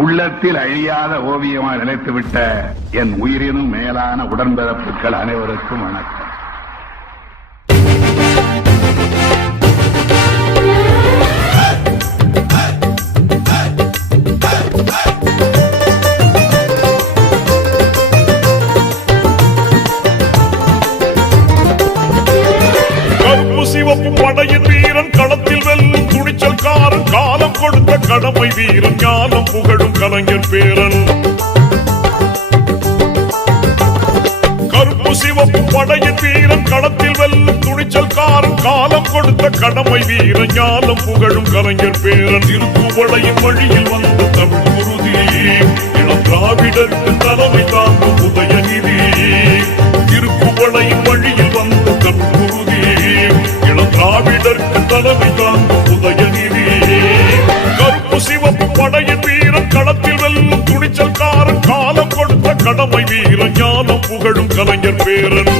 உள்ளத்தில் அழியாத ஓவியமாக நிலைத்துவிட்ட என் உயிரினும் மேலான உடன்பிறப்புகள் அனைவருக்கும் வணக்கம். சிவப்பு படையின் வீரன் களத்தில் வெல்லும் துணிச்சல்காரன், காலம் கொடுத்த கடமை வீரன், ஞானம் புகழும் கலைஞர் பேரன். கருப்பு சிவப்பு படையின் வீரன் களத்தில் வெல்லும் துணிச்சல்காரன், காலம் கொடுத்த கடமை வீரன், ஞானம் புகழும் கலைஞர் பேரன். திருக்குவளையின் வழியில் வந்த தமிழ் குருதி, இளம் திராவிடருக்கு தலைமை தாங்கும் உதயநிதி. திருக்குவளையின் வழியில் வந்த தமிழ் குருதி, திராவிடருக்கு தலைமை தாங்கும் உதயநிதி. கருப்பு சிவப்பு படையின் வீரன் களத்தில் வெல்லும் துணிச்சல்காரன், காலம் கொடுத்த கடமை வீரன், ஞானம் புகழும் கலைஞர் பேரன்.